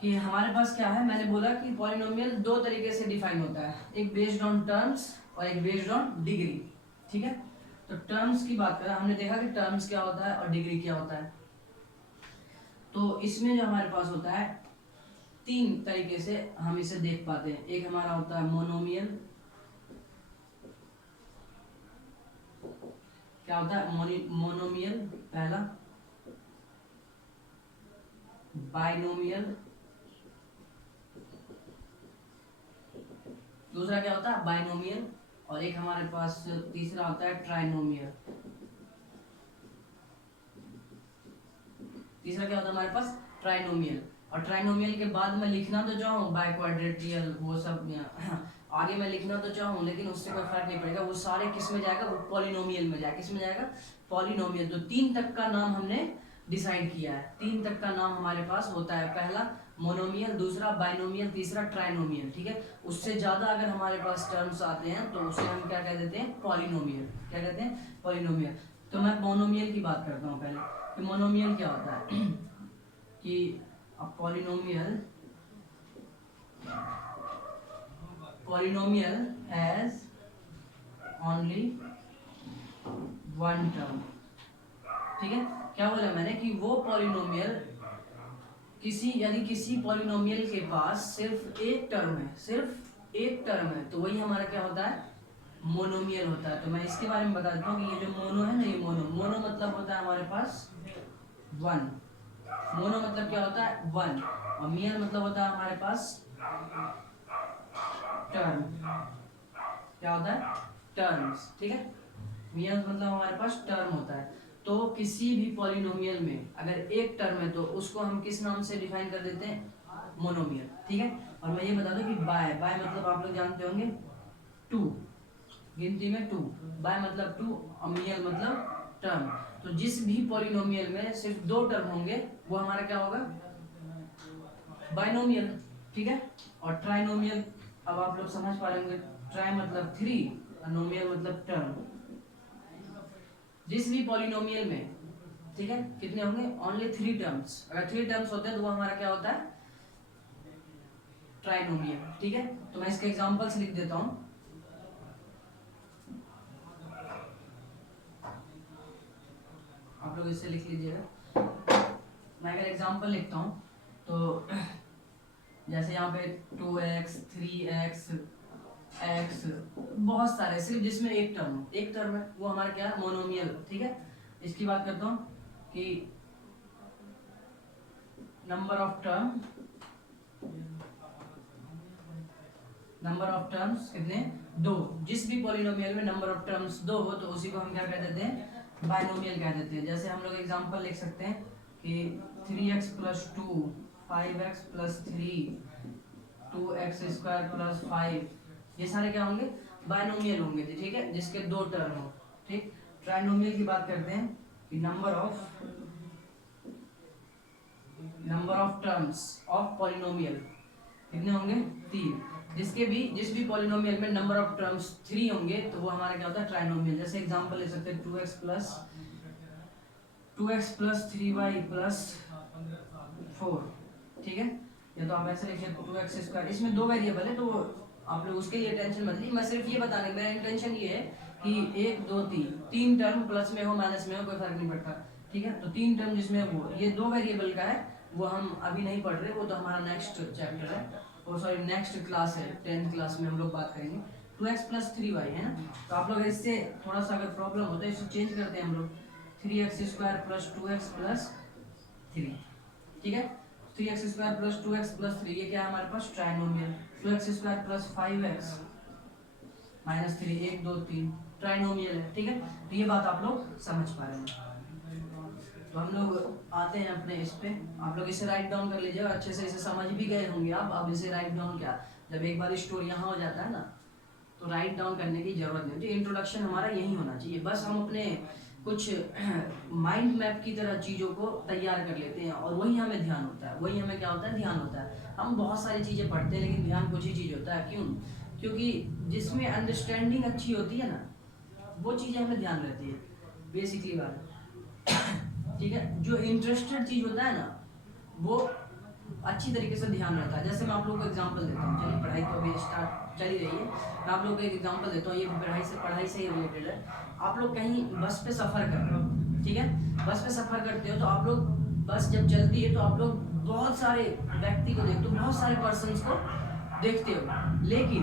कि हमारे पास क्या है। मैंने बोला कि पॉलिनोमियल दो तरीके से डिफाइन होता है, एक बेस्ड ऑन टर्म्स और एक बेस्ड ऑन डिग्री। ठीक है, तो टर्म्स की बात करें, हमने देखा कि टर्म्स क्या होता है और डिग्री क्या होता है। तो इसमें जो हमारे पास होता है, 3 तरीके से हम इसे देख पाते हैं। एक हमारा होता है मोनोमियल, क्या होता है? मोनोमियल पहला, बाइनोमियल, दूसरा क्या होता है बाइनोमियल, और एक हमारे पास तीसरा होता है ट्राइनोमियल। तीसरा क्या होता है हमारे पास ट्राइनोमियल। और ट्राइनोमियल के बाद मैं लिखना तो चाहूँ बाय क्वाड्रेटियल वो सब आगे मैं लिखना तो चाहूँ, लेकिन उससे कोई फर्क नहीं पड़ेगा, वो सारे किस में जाएगा, वो पॉलिनोमियल में जाएगा। किस में जाएगा, पॉलिनोमियल। तो 3 तक का नाम हमने डिसाइड किया है। 3 तक का नाम हमारे पास होता है, पहला मोनोमियल, दूसरा बाइनोमियल, तीसरा ट्राइनोमियल। ठीक है, उससे ज्यादा अगर हमारे पास टर्म्स आते हैं तो उसे हम क्या कह देते हैं, पॉलिनोमियल। क्या कहते हैं, पॉलिनोमियल। तो मैं मोनोमियल की बात करता हूँ पहले कि मोनोमियल क्या होता है कि polynomial has only one term। ठीक है, क्या बोला मैंने कि वो पॉलिनोमियल किसी पॉलिनोमियल के पास सिर्फ एक टर्म है, सिर्फ एक टर्म है, तो वही हमारा क्या होता है, मोनोमियल होता है। तो मैं इसके बारे में बता देता हूँ कि ये जो मोनो है ना, ये मोनो मतलब होता है हमारे पास 1। मोनो मतलब क्या होता है 1, और मियल मतलब होता है हमारे पास टर्म। क्या होता है, टर्म्स। ठीक है, मियल मतलब हमारे पास टर्म होता है। तो किसी भी पॉलिनोमियल में अगर एक टर्म है तो उसको हम किस नाम से डिफाइन कर देते हैं, मोनोमियल। ठीक है, और मैं ये बता दूं कि बाय मतलब आप लोग जानते होंगे 2, गिनती में 2, बाय मतलब 2 और मियल मतलब टर्म। तो जिस भी पॉलिनोमियल में सिर्फ 2 टर्म होंगे वो हमारा क्या होगा, बाइनोमियल। ठीक है, और ट्राइनोमियल अब आप लोग समझ पा रहे होंगे, ट्राई मतलब 3 और नोमियल मतलब टर्म। जिस भी पॉलिनोमियल में, ठीक है, कितने होंगे, ओनली 3 टर्म्स। अगर 3 टर्म्स होते हैं तो वो हमारा क्या होता है, ट्राइनोमियल। ठीक है, तो मैं इसके एग्जांपल्स लिख देता हूं। आप लोग इससे लिख लीजिएगा। मैं अगर एग्जांपल लिखता हूं तो जैसे यहाँ पे 2x 3x x बहुत सारे, सिर्फ जिसमें एक टर्म है वो हमारा क्या है, मोनोमियल। ठीक है, इसकी बात करता हूँ कि नंबर ऑफ टर्म्स कितने, 2। जिस भी पॉलिनोमियल में नंबर ऑफ टर्म्स 2 हो तो उसी को हम क्या कह देते हैं, बाइनोमियल कह देते हैं। जैसे हम लोग एग्जांपल लिख सकते हैं कि 3x + 2 5x + 3 2x² + 5, ये सारे क्या होंगे, बाइनोमियल होंगे। ठीक है, जिसके 2 टर्म हो। ठीक, ट्राइनोमियल की बात करते हैं कि number of terms of polynomial कितने होंगे, 3। जिस भी पॉलिनोमियल में नंबर ऑफ टर्म्स 3 होंगे तो वो हमारा क्या होता है, ट्राइनोमियल। जैसे एग्जांपल ले सकते हैं 2x + 3y + 4। ठीक है, या तो आप ऐसे लिखिए 2x²। इसमें 2 वेरिएबल है तो आप लोग उसके लिए टेंशन मत लीजिए, मैं सिर्फ ये बताने, मेरा इंटेंशन ये है कि 1 2 3 टर्म प्लस में हो माइनस में हो कोई फर्क नहीं पड़ता। ठीक है, तो 3 टर्म जिसमें वो ये 2 वेरिएबल का है वो हम अभी नहीं पढ़ रहे, वो तो हमारा नेक्स्ट चैप्टर है, और सॉरी नेक्स्ट क्लास है, 10th क्लास में हम लोग बात करेंगे। 2x + 3y है ना, तो आप लोग इससे थोड़ा सा अगर प्रॉब्लम होता है इसको चेंज करते हैं हम लोग, 3x² + 2x + 3। ठीक है, 3x² + 2x + 3 ये क्या है हमारे पास, ट्राइनोमियल। 2x² + 5x - 3 1 2 3 ट्राइनोमियल है। ठीक है, तो ये बात आप लोग समझ पा रहे हैं। तो हम लोग आते हैं अपने इस पे, आप लोग इसे राइट डाउन कर लीजिएगा, अच्छे से इसे समझ भी गए होंगे आप। अब इसे राइट डाउन क्या, जब एक बार स्टोर यहाँ हो जाता है ना तो राइट डाउन करने की जरूरत नहीं होती। इंट्रोडक्शन हमारा यही होना चाहिए, बस हम अपने कुछ माइंड मैप की तरह चीज़ों को तैयार कर लेते हैं और वही हमें ध्यान होता है, वही हमें क्या होता है, ध्यान होता है। हम बहुत सारी चीज़ें पढ़ते हैं लेकिन ध्यान कुछ ही चीज़ होता है। क्यों, क्योंकि जिसमें अंडरस्टैंडिंग अच्छी होती है ना वो चीज़ें हमें ध्यान रहती है, बेसिकली बात। ठीक है, जो इंटरेस्टेड चीज़ होता है ना वो अच्छी तरीके से ध्यान रहता है। जैसे मैं आप लोगों को एग्जांपल देता हूँ, चलिए पढ़ाई तो अभी स्टार्ट चली रही है, मैं आप लोगों को एक एग्जांपल देता हूँ, ये पढ़ाई से ही रिलेटेड है। आप लोग कहीं बस पे सफ़र कर रहे हो, ठीक है, बस पे सफ़र करते हो तो आप लोग, बस जब चलती है तो आप लोग बहुत सारे व्यक्ति को देखते हो, बहुत सारे पर्सन्स को देखते हो, लेकिन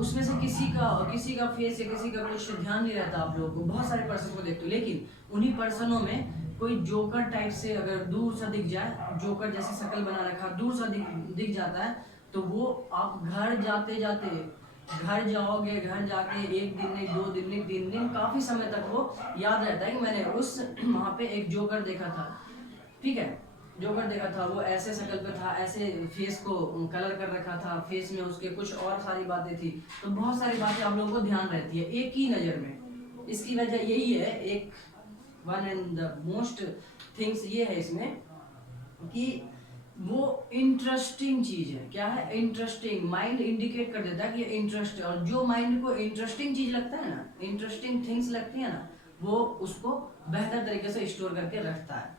उसमें से किसी का फेस या किसी का कुछ ध्यान नहीं रहता आप लोगों को, बहुत सारे पर्सन को देखते हो, लेकिन उन्हीं पर्सनों में कोई जोकर टाइप से अगर दूर सा दिख जाए, जोकर जैसी शक्ल बना रखा दूर सा दिख जाता है, तो वो आप घर जाते जाते घर जाओगे, घर जाके 1 दिन नहीं, 2 दिन नहीं, 3 दिन, काफी समय तक वो याद रहता है कि मैंने उस वहां पे एक जोकर देखा था। ठीक है, जोकर देखा था, वो ऐसे शक्ल पे था, ऐसे फेस को कलर कर रखा था, फेस में उसके कुछ और सारी बातें थी। तो बहुत सारी बातें आप लोगों को ध्यान रहती है एक ही नज़र में। इसकी वजह यही है, एक one and the most things ये है इसमें कि वो इंटरेस्टिंग चीज है। क्या है? इंटरेस्टिंग। माइंड इंडिकेट कर देता है कि ये इंटरेस्ट है, और जो माइंड को इंटरेस्टिंग चीज लगता है ना, इंटरेस्टिंग थिंग्स लगती है ना, वो उसको बेहतर तरीके से स्टोर करके रखता है।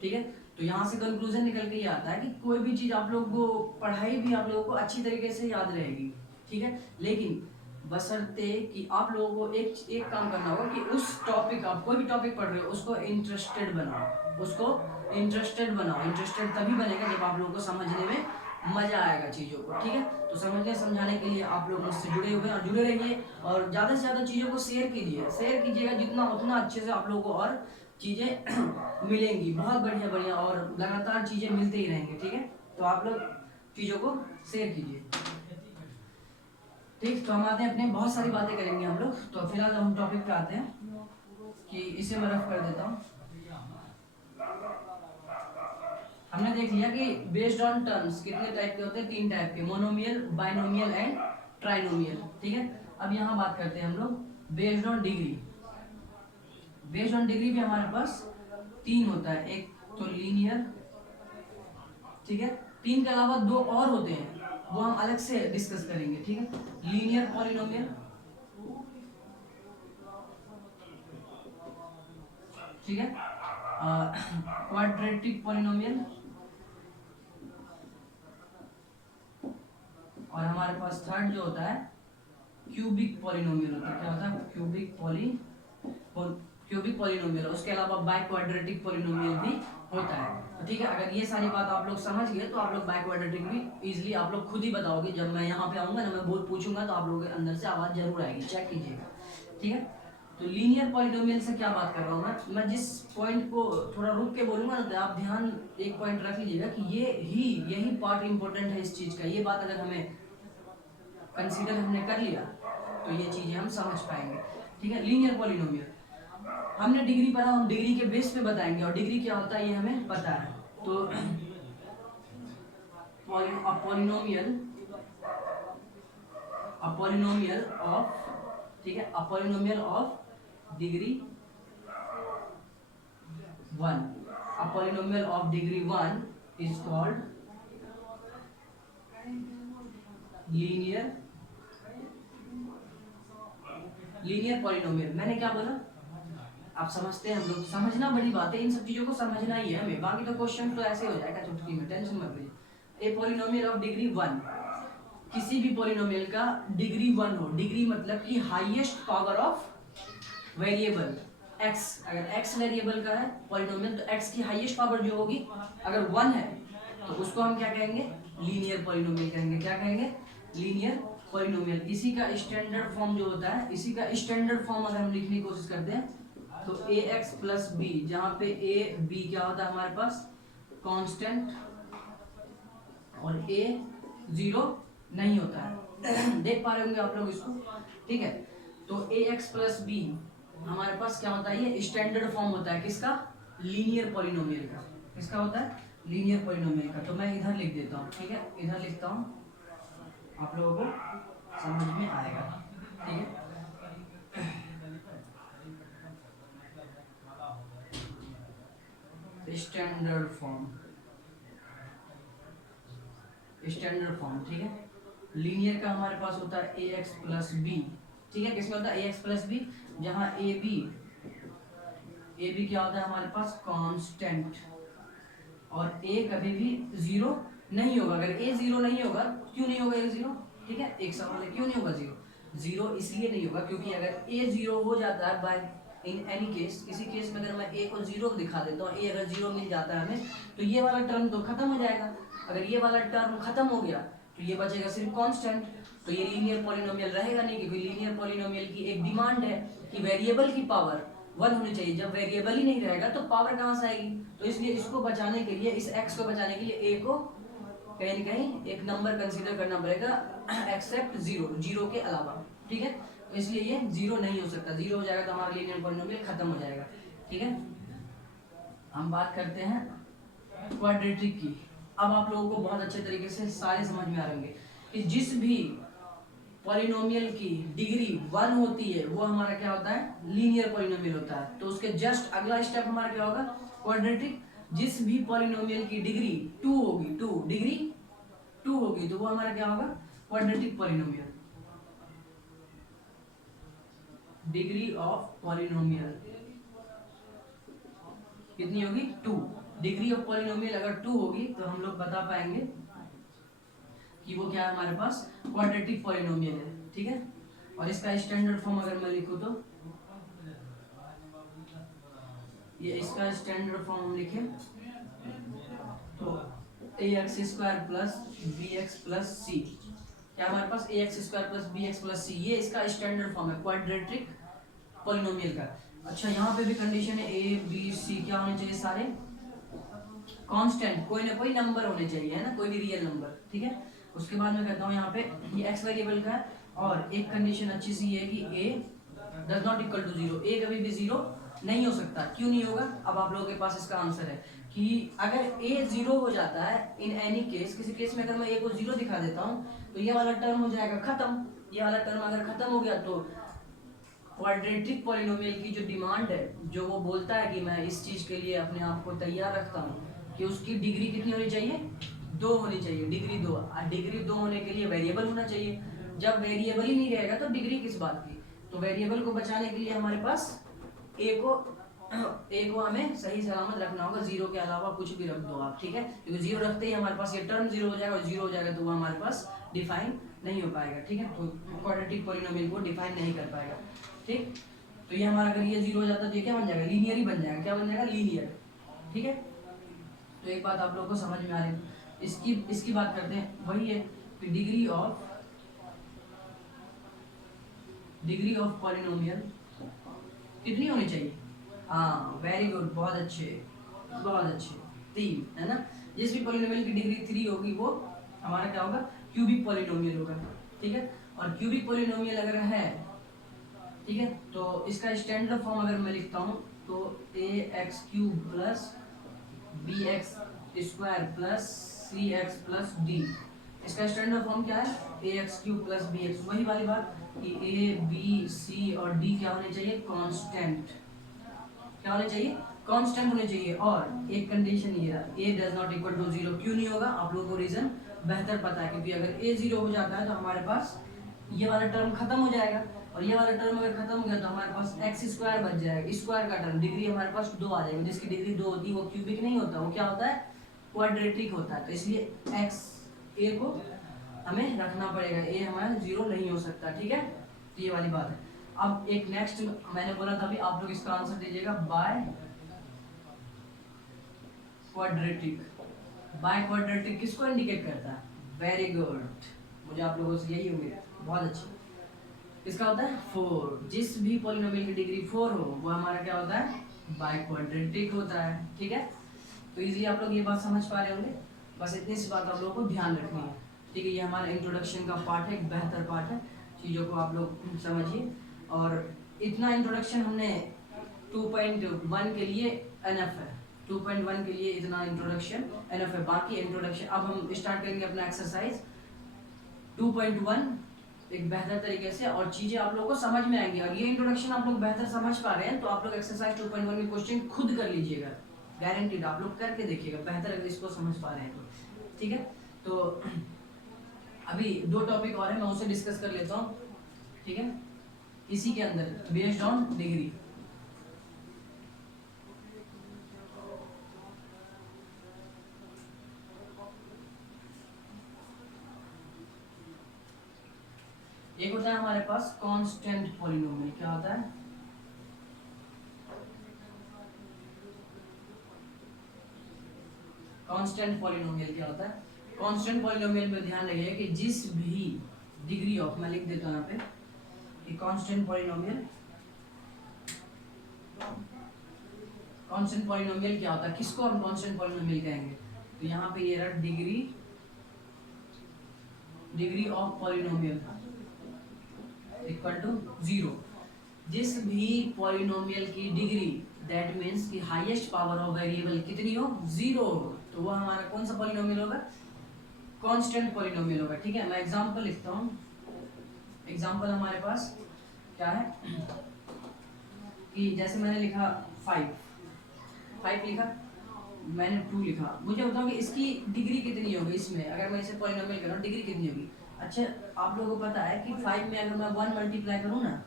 ठीक है, तो यहाँ से कंक्लूजन निकल के ये आता है कि कोई भी चीज आप लोगों को, पढ़ाई भी आप लोगों को अच्छी तरीके से याद रहेगी। ठीक है, लेकिन बशर्ते कि आप लोगों को एक काम करना होगा कि उस टॉपिक, आप कोई भी टॉपिक पढ़ रहे हो उसको इंटरेस्टेड बनाओ, उसको इंटरेस्टेड बनाओ। इंटरेस्टेड तभी बनेगा जब आप लोगों को समझने में मजा आएगा चीज़ों को। ठीक है, तो समझने समझाने के लिए आप लोग मुझसे जुड़े हुए हैं और जुड़े रहिए, और ज़्यादा से ज़्यादा चीज़ों को शेयर कीजिएगा जितना उतना अच्छे से आप लोगों को और चीज़ें मिलेंगी, बहुत बढ़िया बढ़िया, और लगातार चीज़ें मिलते ही रहेंगे। ठीक है, तो आप लोग चीज़ों को शेयर कीजिए। ठीक, तो हम आते हैं अपने, बहुत सारी बातें करेंगे हम लोग। तो फिलहाल हम टॉपिक पे आते हैं कि इसे मैं रफ कर देता हूँ। हमने देख लिया कि बेस्ड ऑन टर्म्स कितने टाइप के होते हैं, 3 टाइप के, मोनोमियल, बाइनोमियल एंड ट्राइनोमियल। ठीक है, अब यहाँ बात करते हैं हम लोग based on degree. Based on degree भी हमारे पास 3 होता है, एक तो लीनियर, ठीक है, 3 के अलावा 2 और होते हैं, वो हम अलग से डिस्कस करेंगे। ठीक है, लीनियर पॉलिनोमियल, ठीक है, क्वाड्रेटिक पॉलिनोमियल, और हमारे पास थर्ड जो होता है क्यूबिक पॉलिनोमियल होता है। क्या होता है? Cubic polynomial. उसके अलावा बाई क्वाड्रेटिक पॉलिनोमियल भी होता है। तो ठीक है, अगर ये सारी बात आप लोग समझ गए तो आप लोग बाई क्वाड्रेटिक भी इजीली आप लोग खुद ही बताओगे। जब मैं यहाँ पे आऊंगा ना, मैं बहुत पूछूंगा तो आप लोगों के अंदर से आवाज जरूर आएगी, चेक कीजिएगा। ठीक है, तो लीनियर पॉलिनोमियल से क्या बात कर रहा हूँ मैं जिस पॉइंट को थोड़ा रुक के बोलूंगा ना, तो आप ध्यान एक पॉइंट रख लीजिएगा कि यही पार्ट इंपॉर्टेंट है इस चीज का। ये बात अगर हमें कंसीडर हमने कर लिया तो ये चीजें हम समझ पाएंगे। ठीक है, लीनियर पॉलिनोमियल हमने डिग्री पढ़ा, हम डिग्री के बेस पे बताएंगे, और डिग्री क्या होता है ये हमें पता है। तो पॉलिनोमियल ऑफ, ठीक है, polynomial of degree 1, polynomial of degree 1 is called linear polynomial. मैंने क्या बोला? आप समझते हैं, हम लोग समझना बड़ी बात है, इन सब चीजों को समझना ही है हमें, बाकी तो क्वेश्चन तो ऐसे हो जाएगा चुटकी में, टेंशन मत लीजिए। ए पॉलिनोमियल ऑफ डिग्री 1, किसी भी पॉलिनोमियल का डिग्री 1 हो, डिग्री मतलब कि highest power of variable x, अगर x वेरिएबल का है पॉलिनोमियल, तो x की हाईएस्ट पावर जो होगी अगर 1 है तो उसको हम क्या कहेंगे? लीनियर पॉलिनोमियल कहेंगे। क्या कहेंगे? Linear polynomial. इसी का स्टैंडर्ड फॉर्म जो होता है, इसी का स्टैंडर्ड फॉर्म अगर हम लिखने की कोशिश करते हैं तो ax प्लस बी, जहां पे a b क्या होता है हमारे पास? कांस्टेंट, और a 0 नहीं होता है। देख पा रहे होंगे आप लोग इसको। ठीक है, तो ax प्लस बी हमारे पास क्या होता है? ये स्टैंडर्ड फॉर्म होता है किसका? लीनियर पॉलिनोमियल का। किसका होता है? लीनियर पॉलिनोमियल का। तो मैं इधर लिख देता हूँ, ठीक है, इधर लिखता हूँ, आप लोगों को समझ में आएगा। ठीक है, स्टैंडर्ड फॉर्म, ठीक है, लीनियर का हमारे पास होता है ax प्लस बी। ठीक है, किसमें होता है ax प्लस बी? जहां ए बी क्या होता है हमारे पास? कांस्टेंट, और a कभी भी 0 नहीं होगा। अगर a 0 नहीं होगा, क्यों नहीं होगा a 0? ठीक है, एक सवाल है, क्यों नहीं होगा 0 इसलिए नहीं होगा क्योंकि अगर a 0 हो जाता है बाय इन एनी केस, किसी केस में अगर मैं a को 0 दिखा देता हूँ, a अगर 0 मिल जाता है हमें, तो ये वाला टर्म तो खत्म हो जाएगा। अगर ये वाला टर्म खत्म हो गया तो ये बचेगा सिर्फ कांस्टेंट। तो ये लीनियर पॉलिनोमियल रहेगा नहीं, क्योंकि लीनियर पॉलिनोमियल की एक डिमांड है कि वेरिएबल की पावर 1 होनी चाहिए। जब वेरिएबल ही नहीं रहेगा तो पावर कहाँ से आएगी? तो इसलिए इसको बचाने के लिए, इस x को बचाने के लिए a को कहीं न कहीं एक नंबर कंसीडर करना पड़ेगा एक्सेप्ट जीरो, जीरो के अलावा, ठीक है। तो इसलिए ये जीरो नहीं हो सकता, जीरो हो जाएगा तो हमारा लीनियर पॉलिनोमियल खत्म हो जाएगा, ठीक है। हम बात करते हैं क्वाड्रेटिक की। अब आप लोगों को बहुत अच्छे तरीके से सारे समझ में आ रहे होंगे कि जिस भी पॉलिनोमियल की डिग्री 1 होती है वो हमारा क्या होता है? लीनियर पॉलिनोमियल होता है। तो उसके जस्ट अगला स्टेप हमारा क्या होगा? क्वाड्रेटिक। जिस भी पॉलिनोमियल की डिग्री 2 होगी, 2 डिग्री 2 होगी तो वो हमारा क्या होगा? Quadratic polynomial. Degree of polynomial कितनी होगी? 2। डिग्री ऑफ पॉलिनोमियल अगर 2 होगी तो हम लोग बता पाएंगे कि वो क्या है हमारे पास? क्वाड्रेटिक पॉलिनोमियल है, ठीक है। और इसका स्टैंडर्ड फॉर्म अगर मैं लिखूं तो ये इसका स्टैंडर्ड फॉर्म हम लिखें तो ax² plus bx plus c, क्या हमारे पास? ax² plus bx plus c, ये इसका स्टैंडर्ड फॉर्म है क्वाड्रेटिक पॉलिनोमियल का। अच्छा, यहाँ पे भी कंडीशन है a b c क्या होने चाहिए? सारे कांस्टेंट, कोई ना कोई नंबर होने चाहिए, है ना, कोई भी रियल नंबर, ठीक है। उसके बाद मैं कहता हूँ यहाँ पे ये x वेरिएबल का है, और एक कंडीशन अच्छी सी है कि a does not equal to zero, a कभी भी जीरो नहीं हो सकता। क्यों नहीं होगा? अब आप लोगों के पास इसका आंसर है कि अगर a जीरो हो जाता है इन एनी केस, किसी केस में अगर मैं a को जीरो दिखा देता हूँ तो ये वाला टर्म हो जाएगा खत्म। ये वाला टर्म अगर खत्म हो गया तो क्वाड्रेटिक पॉलिनोमियल की जो डिमांड है, जो वो बोलता है कि मैं इस चीज के लिए अपने आप को तैयार रखता हूँ कि उसकी डिग्री कितनी होनी चाहिए? 2 होनी चाहिए, डिग्री 2। और डिग्री 2 होने के लिए वेरिएबल होना चाहिए। जब वेरिएबल ही नहीं रहेगा तो डिग्री किस बात की? तो वेरिएबल को बचाने के लिए हमारे पास a को हमें सही सलामत रखना होगा, जीरो के अलावा कुछ भी रख दो आप, ठीक है। क्योंकि जीरो रखते ही हमारे पास ये टर्म जीरो हो जाएगा, और जीरो हो जाएगा तो वो हमारे पास डिफाइन नहीं हो पाएगा, ठीक है। तो क्वाड्रेटिक पॉलिनोमियल को डिफाइन नहीं कर पाएगा, ठीक। तो ये हमारा अगर ये जीरो हो जाता तो ये क्या बन जाएगा? लीनियर ही बन जाएगा। क्या बन जाएगा? लीनियर, ठीक है। तो एक बात आप लोगों को समझ में आ रही है। इसकी बात करते हैं, वही है कि डिग्री ऑफ पॉलिनोमियल कितनी होनी चाहिए? हाँ, वेरी गुड, बहुत अच्छे, बहुत अच्छे, 3, है ना। जिस भी पॉलिनोमियल की डिग्री 3 होगी वो हमारा क्या होगा? क्यूबिक पॉलिनोमियल होगा, ठीक है। और क्यूबिक पॉलिनोमियल अगर है, ठीक है, तो इसका स्टैंडर्ड फॉर्म अगर मैं लिखता हूँ तो ax³ plus bx² plus cx plus d, इसका स्टैंडर्ड फॉर्म क्या है? ax³ plus bx। वही वाली बात कि a b c और d क्या होने चाहिए? कांस्टेंट। क्या होने चाहिए? कांस्टेंट होने चाहिए। और एक कंडीशन ये है, a does not equal to zero. क्यों नहीं होगा? आप लोगों को रीजन बेहतर पता है, क्योंकि अगर a जीरो हो जाता है तो हमारे पास ये वाला टर्म खत्म हो जाएगा, और ये वाला टर्म अगर खत्म हो गया तो हमारे पास x² बच जाएगा, स्क्वायर का टर्म, डिग्री हमारे पास 2 आ जाएगी। जिसकी डिग्री 2 होती है वो क्यूबिक नहीं होता, वो क्या होता है? क्वाड्रेटिक होता है। तो इसलिए a को हमें रखना पड़ेगा, a हमारा जीरो नहीं हो सकता, ठीक है। तो ये वाली बात है। अब एक नेक्स्ट मैंने बोला था अभी, आप लोग इसका आंसर दीजिएगा बाय क्वाड्रेटिक। बाय क्वाड्रेटिक किसको इंडिकेट करता है? वेरी गुड, मुझे आप लोगों से यही उम्मीद, बहुत अच्छी। इसका होता है 4। जिस भी पॉलिनोमियल की डिग्री 4 हो वो हमारा क्या होता है? बाय क्वाड्रेटिक होता है, ठीक है। तो इजीली आप लोग ये बात समझ पा रहे होंगे। बस इतनी सी बात आप लोगों को ध्यान रखनी है, ठीक है। ये हमारा इंट्रोडक्शन का पार्ट है, एक बेहतर पार्ट है, चीज़ों को आप लोग समझिए। और इतना इंट्रोडक्शन हमने 2.1 के लिए एनफ है, 2.1 के लिए इतना इंट्रोडक्शन एनफ है। बाकी इंट्रोडक्शन अब हम स्टार्ट करेंगे अपना एक्सरसाइज 2.1 एक बेहतर तरीके से, और चीजें आप लोगों को समझ में आएंगी। और ये इंट्रोडक्शन आप लोग बेहतर समझ पा रहे हैं तो आप लोग एक्सरसाइज 2.1 के क्वेश्चन खुद कर लीजिएगा, गारंटीड। आप लोग करके देखिएगा बेहतर अगर इसको समझ पा रहे हैं तो, ठीक है। तो अभी 2 टॉपिक और है, मैं उसे डिस्कस कर लेता हूँ, ठीक है। इसी के अंदर बेस्ड ऑन डिग्री, एक होता है हमारे पास कांस्टेंट पॉलिनोमियल। क्या होता है? कांस्टेंट पॉलिनोमियल क्या होता है? कांस्टेंट पॉलिनोमियल में ध्यान रखिए कि जिस भी डिग्री ऑफ, मैं लिख देता हूँ यहाँ पे कि कांस्टेंट पॉलिनोमियल, कांस्टेंट पॉलिनोमियल क्या होता है, किसको हम कांस्टेंट पॉलिनोमियल कहेंगे, तो यहाँ पे ये रहा degree of polynomial equal to 0। जिस भी पॉलिनोमियल की डिग्री, दैट मीन्स कि हाईएस्ट पावर ऑफ वेरिएबल कितनी हो, 0 हो, तो वो हमारा कौन सा पॉलिनोमियल होगा, कांस्टेंट पॉलिनोमियल होगा। ठीक है, मैं एग्जांपल लिखता हूँ। एग्जांपल हमारे पास क्या है कि जैसे मैंने लिखा 5 लिखा, मैंने 2 लिखा, मुझे बताओ कि इसकी डिग्री कितनी होगी, इसमें अगर मैं इसे पॉलिनोमियल कर रहा हूँ डिग्री कितनी होगी। अच्छा, आप लोगों को पता है कि 5 में अगर मैं 1 मल्टीप्लाई करूँ ना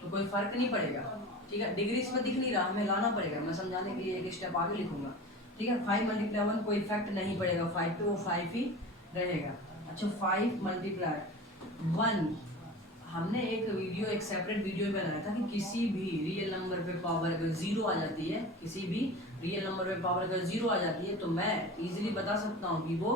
तो कोई फर्क नहीं पड़ेगा। ठीक है, डिग्री इसमें दिख नहीं रहा, हमें लाना पड़ेगा, मैं समझाने के लिए एक स्टेप आगे लिखूंगा। ठीक है, 5 मल्टीप्लाई 1 कोई इफेक्ट नहीं पड़ेगा 5 पे, वो 5 ही रहेगा। अच्छा, 5 मल्टीप्लाई 1, हमने एक वीडियो, एक सेपरेट वीडियो बनाया था कि किसी भी रियल नंबर पे पावर अगर 0 आ जाती है, किसी भी रियल नंबर पे पावर अगर 0 आ जाती है तो मैं इजीली बता सकता हूँ कि वो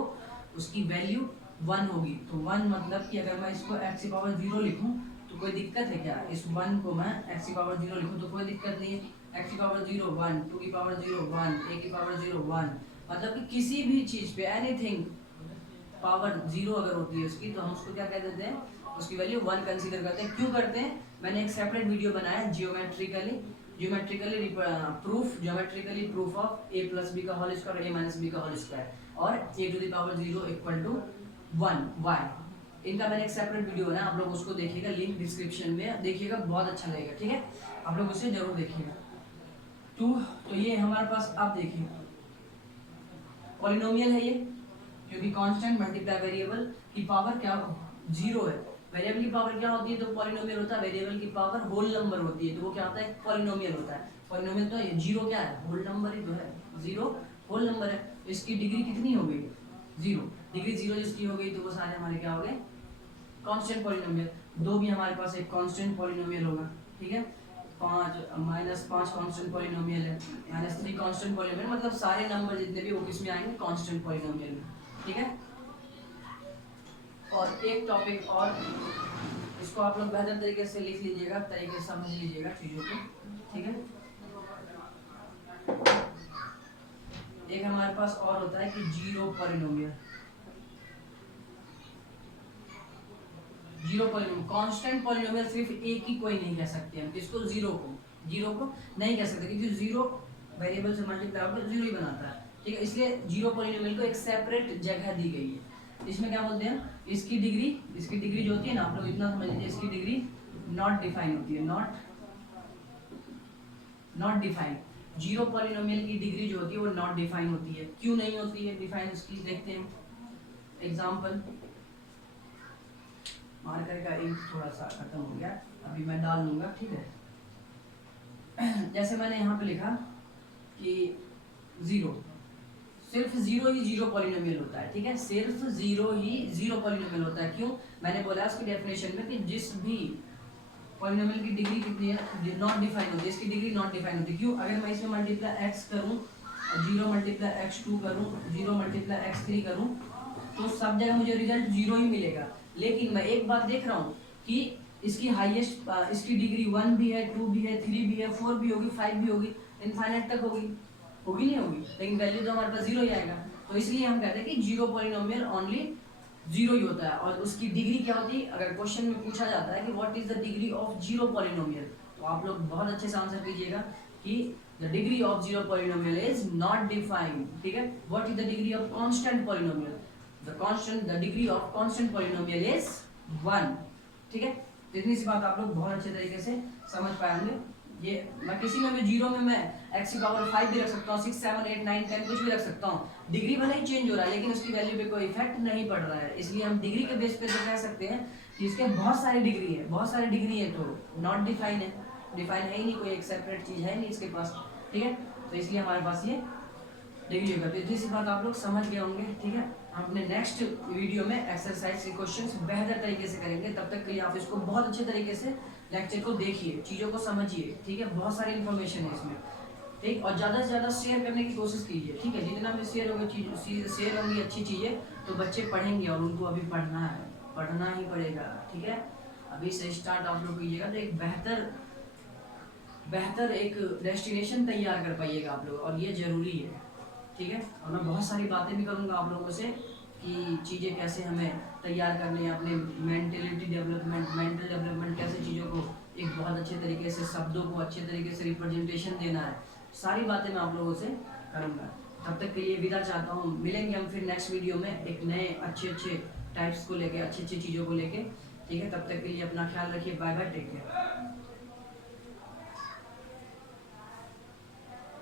उसकी वैल्यू 1 होगी। तो 1 मतलब कि अगर मैं इसको x की पावर 0 लिखूँ तो कोई दिक्कत है क्या, इस 1 को मैं x की पावर 0 लिखूँ तो कोई दिक्कत नहीं है। x की पावर 0 1, 2 की पावर 0 1, a की पावर 0 1, मतलब कि किसी भी चीज़ पे एनीथिंग पावर 0 अगर होती है उसकी, तो हम उसको क्या कह देते हैं, उसकी वैल्यू 1 कंसीडर करते हैं। क्यों करते हैं, मैंने एक सेपरेट वीडियो बनाया geometrically proof of a plus b का whole square a minus b का होल स्क्वायर और a to the power 0 equal to 1 y, इनका मैंने एक सेपरेट वीडियो बनाया, आप लोग उसको देखिएगा, लिंक डिस्क्रिप्शन में देखिएगा, बहुत अच्छा लगेगा। ठीक है, आप लोग उसे जरूर देखिएगा। तो ये हमारे पास, आप देखिए पॉलिनोमियल है ये, क्योंकि कांस्टेंट मल्टीप्लाई वेरिएबल की पावर क्या 0 है। वेरिएबल की पावर क्या होती है तो पॉलिनोमियल होता है, वेरिएबल की पावर होल नंबर होती है तो वो क्या होता है, पॉलिनोमियल होता है। पॉलिनोमियल तो ये 0 क्या है, होल नंबर ही तो है, 0 होल नंबर है, इसकी डिग्री कितनी हो गई, 0, डिग्री 0 जिसकी हो गई तो वो सारे हमारे क्या हो गए, कांस्टेंट पॉलिनोमियल। 2 भी हमारे पास एक कांस्टेंट पॉलिनोमियल होगा। ठीक है, 5 -5 कांस्टेंट पॉलिनोमियल है, -3 कांस्टेंट पॉलिनोमियल, मतलब सारे नंबर जितने भी वो किस में आएंगे, कांस्टेंट पॉलिनोमियल में। ठीक है, और एक टॉपिक और, इसको आप लोग बेहतर तरीके से लिख लीजिएगा, तरीके से समझ लीजिएगा चीजों को। ठीक है, एक हमारे पास और होता है कि zero polynomial. Zero polynomial, constant polynomial सिर्फ एक ही कोई नहीं कह सकते हम, किसको, जीरो को नहीं कह सकते, क्योंकि जीरो वेरिएबल से मल्टीप्लाई होकर जीरो ही बनाता है। ठीक है, इसलिए जीरो पॉलिनोमियल को एक सेपरेट जगह दी गई है। इसमें क्या बोलते हैं, इसकी डिग्री जो होती है ना, आप लोग इतना समझ लीजिए, इसकी डिग्री नॉट डिफाइन होती है, नॉट डिफाइन। जीरो पॉलिनोमियल की डिग्री जो होती है वो नॉट डिफाइन होती है। क्यों नहीं होती है डिफाइन, उसकी देखते हैं एग्जांपल। मार्कर का इंक थोड़ा सा खत्म हो गया, अभी मैं डाल लूंगा। ठीक है, जैसे मैंने यहाँ पे लिखा कि 0, सिर्फ 0 ही जीरो पॉलिनोमियल होता है। ठीक है, सिर्फ 0 ही जीरो पॉलिनोमियल होता है। क्यों, मैंने बोला उसकी डेफिनेशन में कि जिस भी पॉलिनोमियल की डिग्री कितनी है, नॉट डिफाइन होती है, इसकी डिग्री नॉट डिफाइन होती है। क्यों, अगर मैं इसमें मल्टीप्लाई x करूँ, 0 मल्टीप्लाई x2 करूँ, 0 मल्टीप्लाई x3 करूँ, तो सब जगह मुझे रिजल्ट 0 ही मिलेगा। लेकिन मैं एक बात देख रहा हूँ कि इसकी हाईएस्ट, इसकी डिग्री 1 भी है, 2 भी है, 3 भी है, 4 भी होगी, 5 भी होगी, इनफाइनाइट तक होगी नहीं होगी, लेकिन वैल्यू तो हमारे पास 0 ही आएगा। तो इसलिए हम कहते हैं कि जीरो पॉलिनोमियल ओनली 0 ही होता है। और उसकी डिग्री क्या होती है, अगर क्वेश्चन में पूछा जाता है कि what is the degree of zero polynomial, तो आप लोग बहुत अच्छे से आंसर कीजिएगा कि the degree of zero polynomial is not defined. ठीक है, what is the degree of constant polynomial, the degree of constant polynomial is 1। ठीक है, इतनी सी बात आप लोग बहुत अच्छे तरीके से समझ पाएंगे। ये मैं किसी में भी 0 में मैं x की पावर 5 भी रख सकता हूँ, 6 7 8 9 10 कुछ भी रख सकता हूँ, डिग्री भले ही चेंज हो रहा है लेकिन उसकी वैल्यू पे कोई इफेक्ट नहीं पड़ रहा है। इसलिए हम डिग्री के बेस पे तो कह सकते हैं कि इसके बहुत सारी डिग्री है, तो नॉट डिफाइन है, डिफाइन है ही नहीं, कोई एक सेपरेट चीज है नहीं इसके पास। ठीक है, तो इसलिए हमारे पास ये डिग्री होगा। तो इतनी सी बात आप लोग समझ गए होंगे। ठीक है, हम अपने नेक्स्ट वीडियो में एक्सरसाइज के क्वेश्चंस बेहतर तरीके से करेंगे, तब तक के लिए आप इसको बहुत अच्छे तरीके से लेक्चर को देखिए, चीज़ों को समझिए। ठीक है, बहुत सारी इन्फॉर्मेशन है इसमें। ठीक, और ज़्यादा से ज़्यादा शेयर करने की कोशिश कीजिए। ठीक है, जितना भी शेयर होगी अच्छी चीज़ें तो बच्चे पढ़ेंगे और उनको अभी पढ़ना है। पढ़ना ही पड़ेगा, ठीक है। अभी से स्टार्ट आप लोग कीजिएगा तो एक बेहतर एक डेस्टिनेशन तैयार कर पाइएगा आप लोग, और ये ज़रूरी है, ठीक है। और मैं बहुत सारी बातें भी करूँगा आप लोगों से कि चीज़ें कैसे हमें तैयार करनी है, अपने मेंटल डेवलपमेंट कैसे चीज़ों को एक बहुत अच्छे तरीके से, शब्दों को अच्छे तरीके से रिप्रेजेंटेशन देना है, सारी बातें मैं आप लोगों से करूँगा। तब तक के लिए विदा चाहता हूँ, मिलेंगे हम फिर नेक्स्ट वीडियो में एक नए अच्छे टाइप्स को लेके, अच्छी चीज़ों को लेके, ठीक है। तब तक के लिए अपना ख्याल रखिए, बाय बाय, टेक केयर।